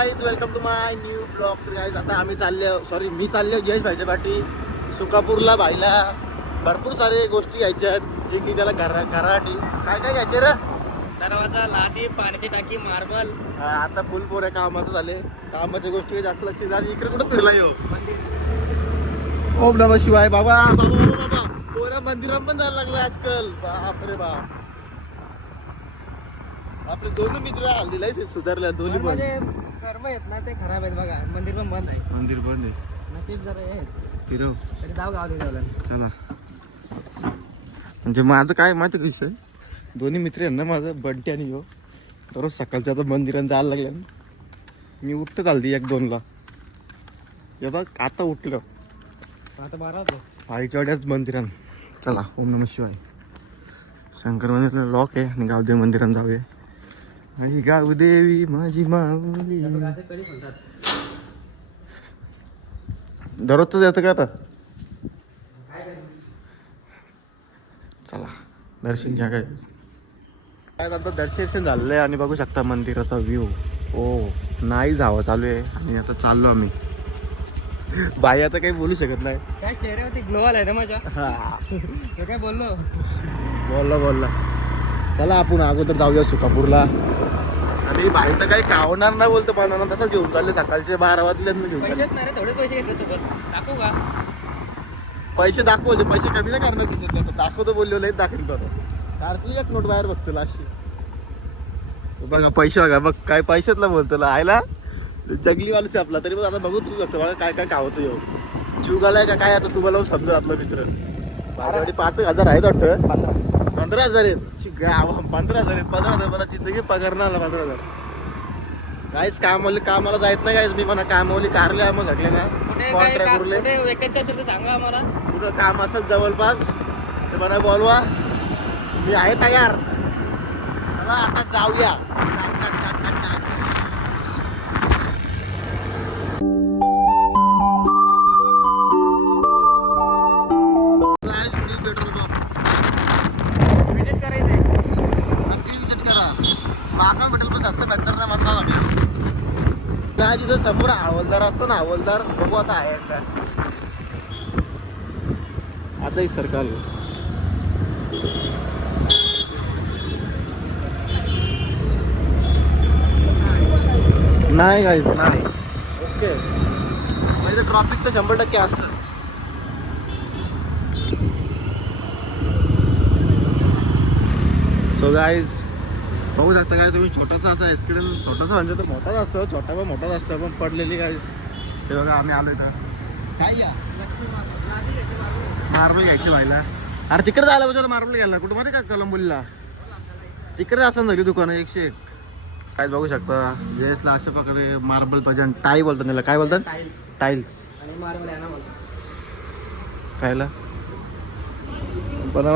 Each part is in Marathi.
Guys, welcome to my new blog. तर गाईज आता आम्ही मी चालले जयेश भाईच्या पाठी सुकापूरला. भाईला भरपूर सारे गोष्टी घ्यायच्या आहेत, जे की त्याला घरासाठी काय काय घ्यायचे रे. दरवाजा, लादी, पाण्याची टाकी, मार्बल. आता फुल पोर आहे, कामाचं झाले. कामाच्या गोष्टी जास्त लक्ष द्या. इकडे कुठं फिरला येऊ. ओम नमः शिवाय. बाबा पोरा मंदिरात पण जायला लागलं आजकाल. बापरे बाप. आपले दोन्ही मित्र हल्दीला सुधारल्या दोन्ही पण. कर्म आहेत ना ते खराब आहेत बघा. मंदिर पण बंद आहे. मंदिर बंद आहे. नशीब जरा आहे फिरव तरी जाऊ गाव देवला. चला. म्हणजे माझं काय माहिती कसं आहे, दोन्ही मित्र आहे ना माझं, बंटी आणि यो. दररोज सकाळच्या आता मंदिरात जायला लागल्या ना. मी उठत चालते 1-2ला. हे बघ आता उठलं. आता 12 होतो. आईच्या वाड्याच मंदिरात. चला. ओम नमः शिवाय. शंकर मंदिरला लॉक आहे आणि गावदेव मंदिरात जाऊया. आणि गावदेवी माझी माऊली. दररोजच येतं का आता. चला दर्शन घ्या. काय आता दर्शन झालेलं आहे आणि बघू शकता मंदिराचा व्ह्यू. ओ नाही जावं चालू आहे आणि आता चाललो आम्ही. बाई आता काही बोलू शकत नाही. काय चेहऱ्यावरती ग्लो आलाय ना माझ्या. ते काय बोललो. बोलला. चला आपण अगोदर जाऊया सुकापूरला. आणि बाई तर काही कावणार नाही बोलतो, पण तसं घेऊन चालले. सकाळचे 12 वाजल्यानं घेऊन चालले. पैसेच नाही रे, थोडे पैसे घेतले सोबत. टाकू का पैसे दाखवले. पैसे कमी नाही करणार दिसत नाही. दाखवतो बोललो लई दाखवून करतो. कारची एक नोट बाहेर बघतो लाशी. बघा पैसे बघा. बघ काय पैशातला बोलतो आयला. जंगली माणूस आहे आपला, तरी पण आता बघू तू शकतो बघा काय काय खावतो येऊ. जीव घालाय का काय आता तुम्हाला समजा आपला मित्र. माझ्याकडे 5,000 आहेत वाटतं. 15,000 आहेत. 15,000 आहेत. 15,000 मला जिंदगी पगार ना आला. 15,000 काहीच कामाला जायत नाही. काहीच मी म्हणा कामावली कारले मग सगळे ना कॉन्ट्रॅक्ट करूले. वेकेन्सी असेल तर सांगा आम्हाला. कुठं काम असत जवळपास ते म्हणा बोलवा. मी आहे तयार. चला आता जाऊया. काय तिथं समोर हवालदार असतो ना, हवालदार बघू आता आहे का. आता सरकार नाही काहीच नाही. ओके म्हणजे ट्रॉफिक तर 100% असतं. सो गाईज बघू शकता काय तुम्ही. छोटासा असा ॲक्सिडेंट, छोटासा म्हणजे तर मोठाच असतो. छोटा पण मोठाच असतो. पण पडलेली काय ते बघा. आम्ही आलो इथं काय या मार्बल घ्यायची व्हायला. अरे तिकडे जायला पाहिजे. मार्बल घ्यायला कुठं मध्ये का कलंबोलीला तिकडे असं झाली दुकानं 101. काय बघू शकता जयेशला अशा प्रकारे मार्बल पाहिजे. टाई बोलतात त्याला. काय बोलतात. टाईल्स आणि मार्बल आहे ना बोलतो. कायला पण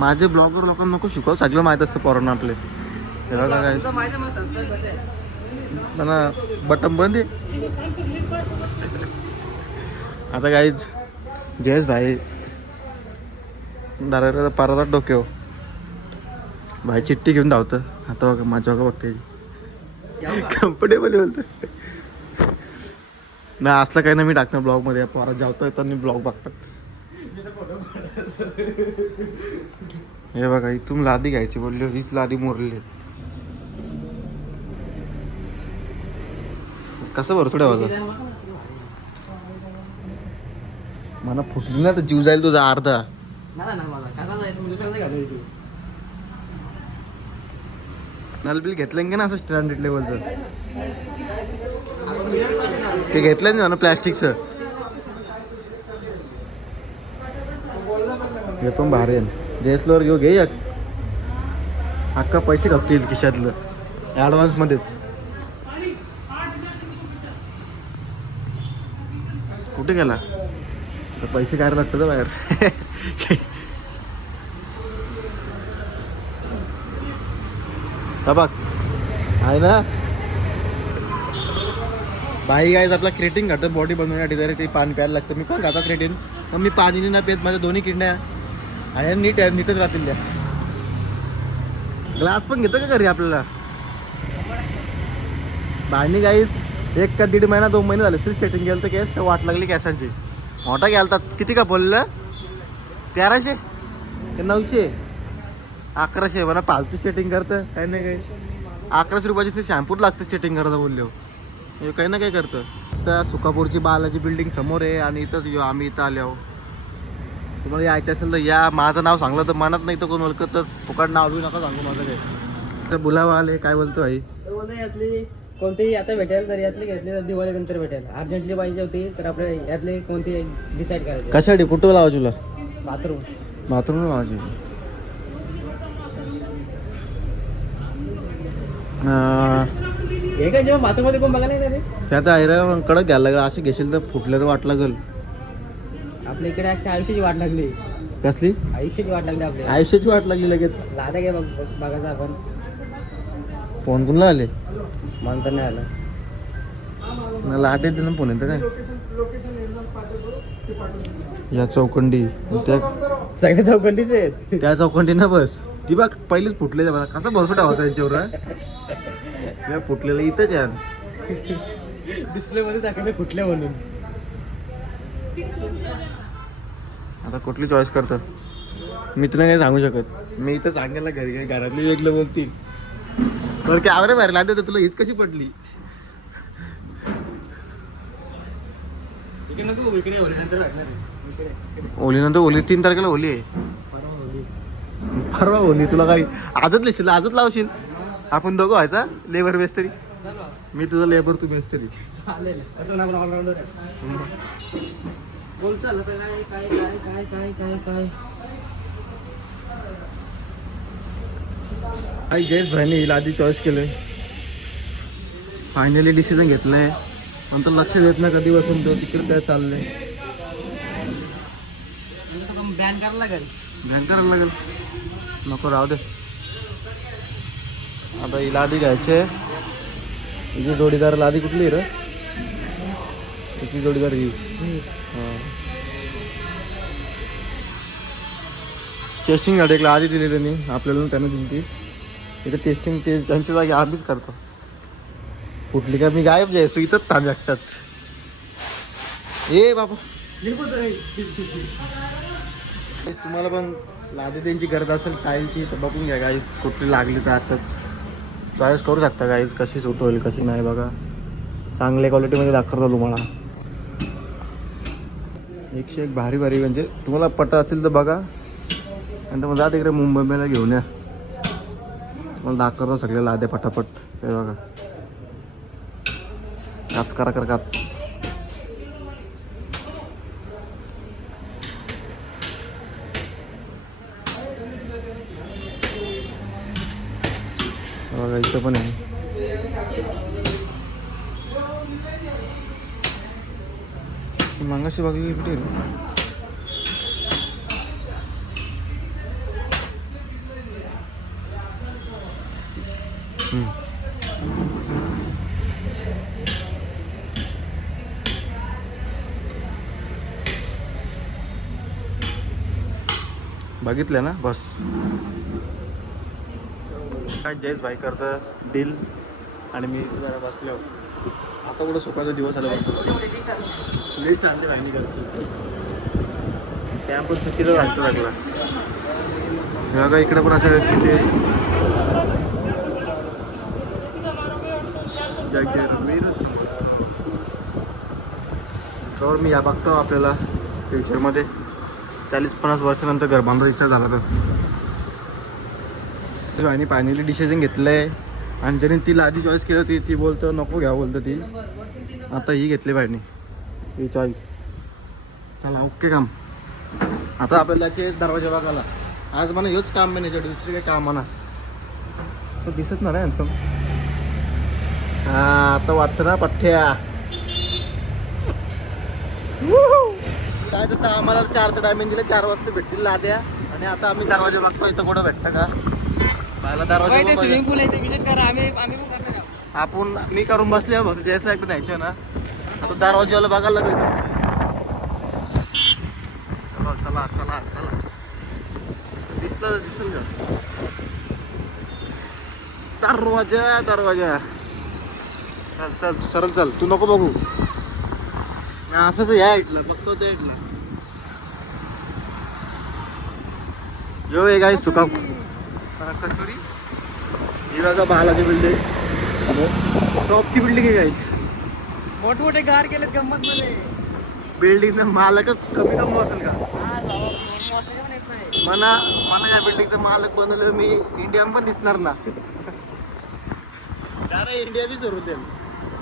माझे ब्लॉगर लोकांना नको शिकव. सगळं माहीत असतं पोरांना आपले. काय तुमचं माहिती आहे मला सबस्क्राईब कसं आहे. ना बटन बंद आहे. आता काहीच जयेश भाई दारा पाराचा डोक्यावर भाई चिठ्ठी घेऊन धावतं. आता बघा माझ्या बघा बघते कम्फर्टेबल बोलतं नाही. असलं काही नाही मी टाकणार ब्लॉगमध्ये. पोरात जावतं येताना ब्लॉग बघतात. हे बघा इथून लादी घ्यायची बोलली. हीच लादी मोरली. कसं भरतो ठेवायचं. मला फुटली ना तर जीव जाईल तुझा अर्धा. नलबिल घेतलं की ना असं स्टँडर्ड लेवलचं. ते घेतलं नाही ना प्लॅस्टिकचं. हे पण भारी आहे. जयसलोर घेऊ घे एक. अख्खा पैसे खपतील खिशातलं ॲडव्हान्स मध्येच. कुठे गेला तर पैसे काय लागतं बाहेर. बघ आहे ना भाई. गाईज आपला क्रेटिन घाटत बॉडी बनवण्यासाठी तरी ते पाणी प्यायला लागतं. मी पण खाता क्रेटिन. मग मी पाणी ना पेत. माझ्या दोन्ही किडण्या आहे नीटच राहतील त्या. ग्लास पण घेतं का घरी आपल्याला. भाईनी गाईच 1 का 1.5 महिना 2 महिने झाले तरी स्टेटिंग गेलं तर केस तर वाट लागली केसांची. मोठा गेलतात किती का बोललं 1300 ते 900 1100 म्हणा पालतू स्टेटिंग करतं काही नाही काही. 1100 रुपयाची शॅम्पूच लागतं स्टेटिंग करायचं बोललो हे काही ना काही करतं. तर सुकापूरची बालाजी बिल्डिंग समोर आहे आणि इथंच येऊ आम्ही इथं आलो. तुम्हाला यायचं असेल तर या. माझं नाव सांगलं तर म्हणत नाही तर कोण ओळखत तर फुकट नाव घेऊ नका सांगू माझं काही. तर बुलावा आले काय बोलतो भाई. यातली कोणतीही आता भेटेल तर यातली घेतली तर दिवाळी नंतर भेटेल. अर्जंटली पाहिजे होती तर आपल्या यातली कोणती डिसाईड करायची. कशासाठी कुठं लावायची तुला. बाथरूम बाथरूम लावायची. हे काय जेव्हा बाथरूम मध्ये कोण बघायला नाही रे. त्यात आहे रे मग कडक घ्यायला लागेल. असे घेशील तर फुटलं तर वाट लागेल. आपल्या इकडे अख्खी आयुष्याची वाट लागली. कसली आयुष्याची वाट लागली आपल्या. आयुष्याची वाट लागली लगेच. लादा काय बघायचं आपण. फोन कुणला आले मानता नाही आलं. मला आठ येते ना फोन येतं काय. या चौकंडी त्या सगळे चौकंडीच आहेत. त्या चौकंडी ना बस ती बघ पहिलेच फुटले मला कसा भरोसा ठेवायचा त्यांच्यावर. या फुटलेलं इथंच यार डिस्प्ले मध्ये दाखवले कुठले म्हणून. आता कुठली चॉईस करतं मी तुला काही सांगू शकत. मी इथं सांगेल ना घरी काही घरातली वेगळं बोलतील. बरं की आवरे बाहेर लागते तर तुला हीच कशी पडली. इकडे नको इकडे नंतर भेटणार आहे. ओली नंतर ओली 3 तारखेला ओली आहे. परवा ओली तुला काही आजच लिहिशील आजच लावशील. आपण दोघं व्हायचा लेबर बेस्तरी. मी तुझा लेबर तू बेस्तरी. चालेल असं आपण ऑलराऊंडर आहे. बोल चाल आता काय काय काय काय काय काय काय आई जयेश भाईने हिला आधी चॉईस केलंय. फायनली डिसिजन घेतलंय पण तर लक्ष देत ना कधी बसून तो तिकडे काय चाललंय. बॅन करायला लागेल. बॅन करायला लागेल. नको राहू दे. आता हिला आधी घ्यायचे. हिची जोडीदार आधी कुठली रे. हिची जोडीदार ही. टेस्टिंग गाडीला आधी दिली त्यांनी आपल्याला त्यानं दिली ती. इथे टेस्टिंग ते त्यांच्या जागी आधीच करतो. कुठली का मी गायब जायस तू इथंच थांब एकटाच. ए बाबा तुम्हाला पण लादी त्यांची गरज असेल टाईलची तर बघून घ्या गाईज. कुठली लागली तर आताच चॉईस करू शकता गाईज. कशी सूट होईल कशी नाही बघा. चांगल्या क्वालिटीमध्ये दाखवतो तुम्हाला. 101 भारी भारी म्हणजे तुम्हाला पटत असेल तर बघा. नंतर मग जा तिकडे मुंबईला घेऊन या. तुम्हाला दाखवतो सगळ्या लाद्या पटापट. हे बघा काच करा कर काच. बघा इथं पण आहे. मागाशी बघली कुठे बघितलं ना बस. काय जयेश भाई करतं डील आणि मी जरा बसलो. आता कुठं सुखाचा दिवस आला बसलो. लिस्ट आणली भाईनी करतो. कॅम्प पण चुकीचं घालतो लागला. बघा इकडे पण असं किती तर मी या बघतो आपल्याला फ्युचरमध्ये 40-50 वर्षानंतर घर बांधायचा इच्छा झाला तर. आणि फायनली डिसिजन घेतलं आहे. आणि ज्याने तिला आधी चॉईस केली होती ती बोलतो नको घ्या बोलतो ती. आता ही घेतली भाईनी ही चॉईस. चला ओके काम. आता आपल्याला त्याचे दरवाजा बघायला आज मला हेच काम नाही याच्यावर दुसरी काही काम म्हणा. तो दिसत ना रे हॅन्सम. हां आता वाटतं ना पठ्ठ्या. काय तर आम्हाला 4चं टायमिंग दिलं. 4 वाजता भेटतील लाद्या. आणि आता आम्ही दरवाजा बघतो इथं कुठं भेटतं का पाहिला दरवाजा. स्विमिंग पूल आहे विजिट करा. आम्ही पण करणार. आपण मी करून बसले बघ द्यायचं एकदा द्यायचं ना. आता दरवाजाला बघायला लागेल. चला चला चला चला दिसलं दिसेल का दरवाजा दरवाजा. चल चल तू सरळ चल, तू नको बघू. मी असंच या ऐकलं बघतो ते ऐकलं. जो हे काय सुका कचोरी ही बघा बालाजी बिल्डिंग, टॉप की बिल्डिंग आहे काहीच. मोठमोठे गार केलेत गंमत मध्ये. बिल्डिंग मालकच कमी कमी असेल का मना मला या बिल्डिंगचं मालक बनवलं मी इंडिया पण दिसणार ना. अरे इंडिया बी सोडून देईल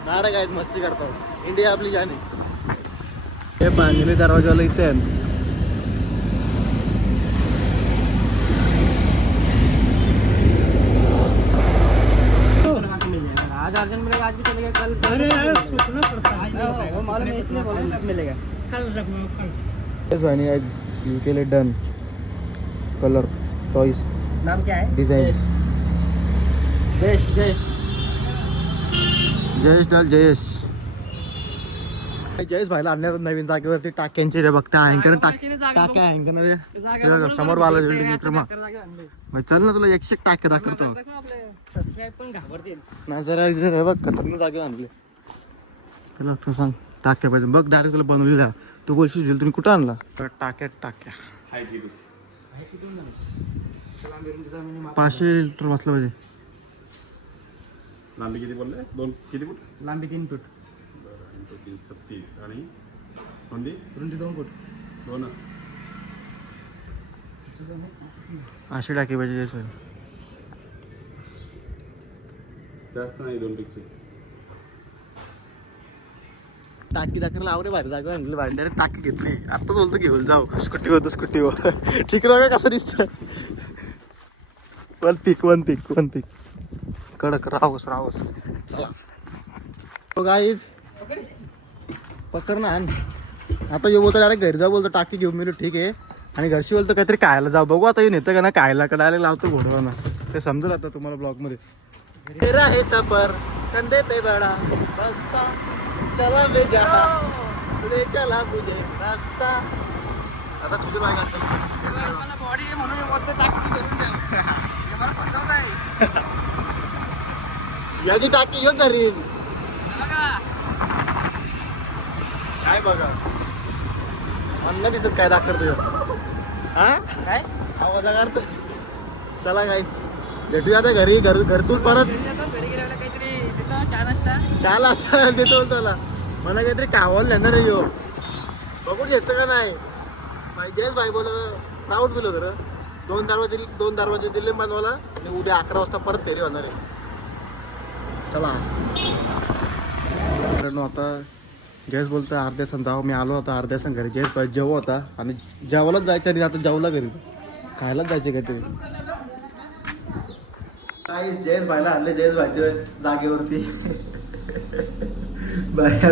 नारळ आहेत मस्ती करतो. इंडिया आपली जाण आहे. हे बांधणी दरवाजाला इथे आहे. आज अर्जेंट मिलेगा, आज भी चलेगा, कल वो मालूम है इसलिए बोला कब मिलेगा. यू के लिए डन. कलर चॉइस नाम क्या है? डिझाईन जयेश. जयेश डाल जयेश. जयेश भाईला आणण्यात नवीन जागेवरती टाक्यांचे रे बघता अँकर टाक्या अँकर बघा समोर बाला बिल्डिंग इकडे मग चल ना तुला एकशे टाक्या दाखवतो पण घाबरतील ना. जरा बघ खतरनाक जागे आणले तुला. तू सांग टाक्या पाहिजे बघ डायरेक्ट तुला बनवली. तू बोलशील तुम्ही कुठं आणला तर टाक्या 500 लिटर वाचलं पाहिजे. लांबी किती बोलले? 2 किती फूट? लांबी 3 फूट, 36 आणि रुंदी रुंदी 2 फूट. 2च. अशी टाकी पाहिजे जयेश भाई. जास्त नाही 2 पेक्षा. टाकी दाखवायला आवडे भारी जागा आणली भारी डायरेक्ट टाकी घेतली. आताच बोलतो घेऊन जाऊ स्कूटीवर ठीक बघा कसं दिसतं. वन पिक कडक राहूस चला. तो गाईज पकड ना आण. आता येऊ बोलतो डायरेक्ट घरी जाऊ बोलतो टाकी घेऊन मिळू ठीक आहे. आणि घरशी बोलतो काहीतरी खायला जाऊ बघू आता येऊन येतं का ना खायला कडायला लावतो घोडवा ना. ते समजून आता तुम्हाला ब्लॉग मध्ये. तेरा है सफर कंधे पे बड़ा बस्ता चला मैं जहाँ ले चला मुझे रास्ता. आता तुझे बाय बॉडी आहे म्हणून बोलते टाकी करून द्या. मला पसंत आहे. याची टाकी येऊ घरी बघा काय बघा अन्न दिसत काय दाखवतो हा काय आवाज काढतो. चला काहीच भेटूया आता घरी घरतून परत घरी गेल्यावर काहीतरी तिथं चहा नाश्ता चाल आता देतो त्याला मला काहीतरी कावाल नेणार येऊ बघून घेतो का नाही. जयेश भाई बोल प्राऊड फील होतं. 2 दरवाजे दिले बनवायला आणि उद्या 11 वाजता परत फेरी होणार आहे. चला आता जयेश बोलतो अर्ध्या सण जाऊ. मी आलो होता अर्ध्या सण घरी. जयेश भाई जेव्हा होता आणि जेवायलाच जायचं आणि आता जेवला घरी खायलाच जायचे काहीतरी. काही जयेश भाईला आणले जयेश भाईच्या जागेवरती. बघा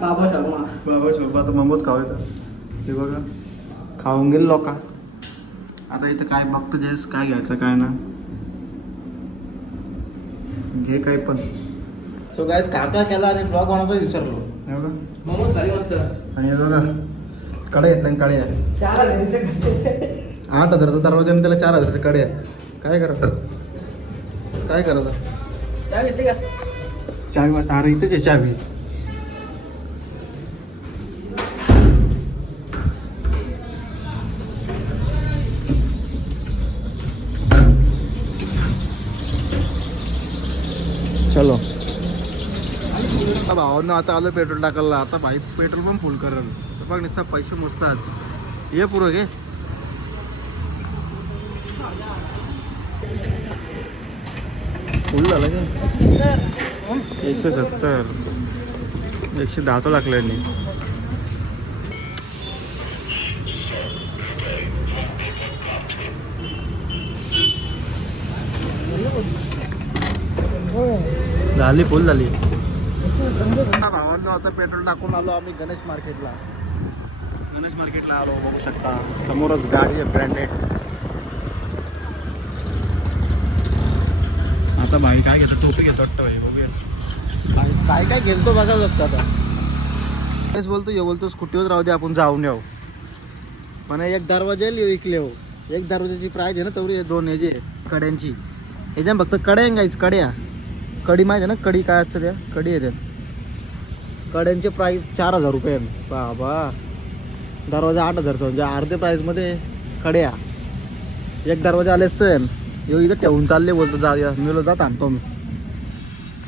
बाबा शर्मा शोभा आता मोमोज खाऊ येतं ते बघा खाऊन गेले लोक. आता इथं काय बघतं जयेश काय घ्यायचं काय ना घे काही पण. सो गायज काका केला आणि ब्लॉग बनवतो विसरलो. हे बघा मोमोज खाली मस्त. आणि हे बघा कडे आहेत ना कडे आहे. 8,000चा दरवाजा आणि त्याला 4,000चे कडे आहे. काय करायचं चहा घेतली का? चावी वाट अरे इथेच आहे चावी. चलो भावांना आता आलो पेट्रोल टाकायला. आता भाई पेट्रोल पण फुल करेल बघ नुसता पैसे मोजतात. ये पुरं घे. फुल झालं का 170 110चा टाकलं यांनी. झाली फुल झाली. भावांनो आता पेट्रोल टाकून आलो आम्ही गणेश मार्केटला आलो. बघू शकता समोरच गाडी आहे ब्रँडेड. आता भाई काय घेतो टोपी घेतो वाटतं भाई बघूया काय घेतो बघा शकतो. आता तेच बोलतो स्कूटीवर राहू दे आपण जाऊन येऊ. म्हणा एक दरवाजा विकले हो. एक दरवाजाची प्राइस आहे ना तेवढी 2 ह्याची कड्यांची. ह्याच्या फक्त कड्या गाईच कडी माहिती आहे ना, कडी काय असतं त्या कडी येतात. कड्यांचे प्राईस 4,000 रुपये आहे. बाबा दरवाजा 8,000चा म्हणजे अर्धे प्राईजमध्ये कड्या. एक दरवाजा आलेच तर येऊ इथं ठेवून चालले बोलतो जा मी बोलतो जा थांबतो मी.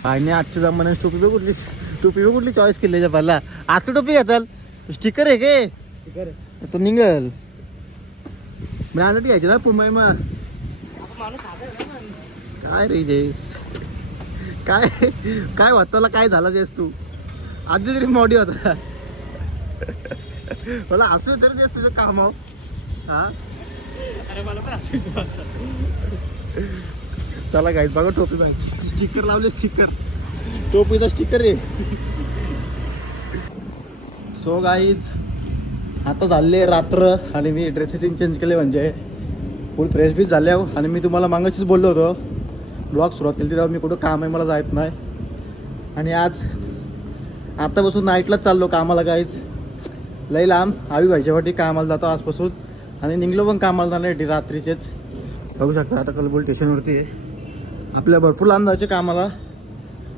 काय नाही आजच्या जमान्यात टोपी बी कुठली चॉईस केली पहिला. आज टोपी घेताल स्टिकर आहे के स्टिकर तो निघल ब्रँडेड घ्यायची ना पुमाई मग. माणूस साधा आहे ना. काय रे जयेश काय काय होताला काय झाला जयेश तू आधी तरी मॉडी होता. मला असू तरी देस तुझं काम आहो. हा अरे मला पण असं येतं आता. चला गाईज बघा टोपी पाहिजे स्टिकर लावले स्टिकर टोपीचा स्टिकर आहे. सो गाईज आता झाले रात्र आणि मी ड्रेसेसिंग चेंज केले म्हणजे फुल फ्रेश बीच झाले आहो. आणि मी तुम्हाला मागाशीच बोललो होतो ब्लॉग सुरुवात केली तेव्हा मी कुठं काम आहे मला जायत नाही. आणि आज आतापासून नाईटलाच चाललो कामाला गाईज. लई लांब आवी भाईच्यावाटी कामाला जातो आजपासून आणि निघलो पण कामाला जाण्यासाठी रात्रीचेच. बघू शकता आता कलबुल स्टेशनवरती आहे. आपल्याला भरपूर लांब जायचे कामाला.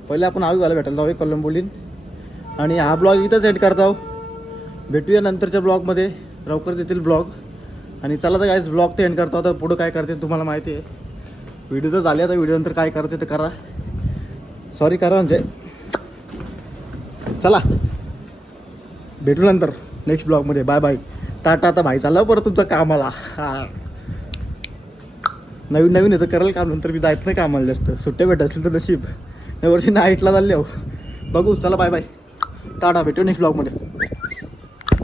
पहिले आपण आवीवाला भेटायला जाऊया कलंबोलीन. आणि हा ब्लॉग इथंच एंड करत आहो. भेटूया नंतरच्या ब्लॉगमध्ये लवकर देतील ब्लॉग. आणि चला तर गाईज ब्लॉग ते एंड करतो. आता पुढं काय करते तुम्हाला माहिती आहे. व्हिडिओ तर झाले आता व्हिडिओ नंतर काय करायचं ते करा. सॉरी करा म्हणजे चला भेटू नंतर नेक्स्ट ब्लॉगमध्ये. Bye bye tata. आता भाई चालला परत तुमचं कामाला. हा नवीन येतं करेल काम नंतर मी जायचं नाही कामाला जास्त. सुट्ट्या भेटत असतील तर नशीब. या वर्षी नाईटला चालले हो. बघू चला बाय बाय टाटा भेटू नेक्स्ट ब्लॉगमध्ये.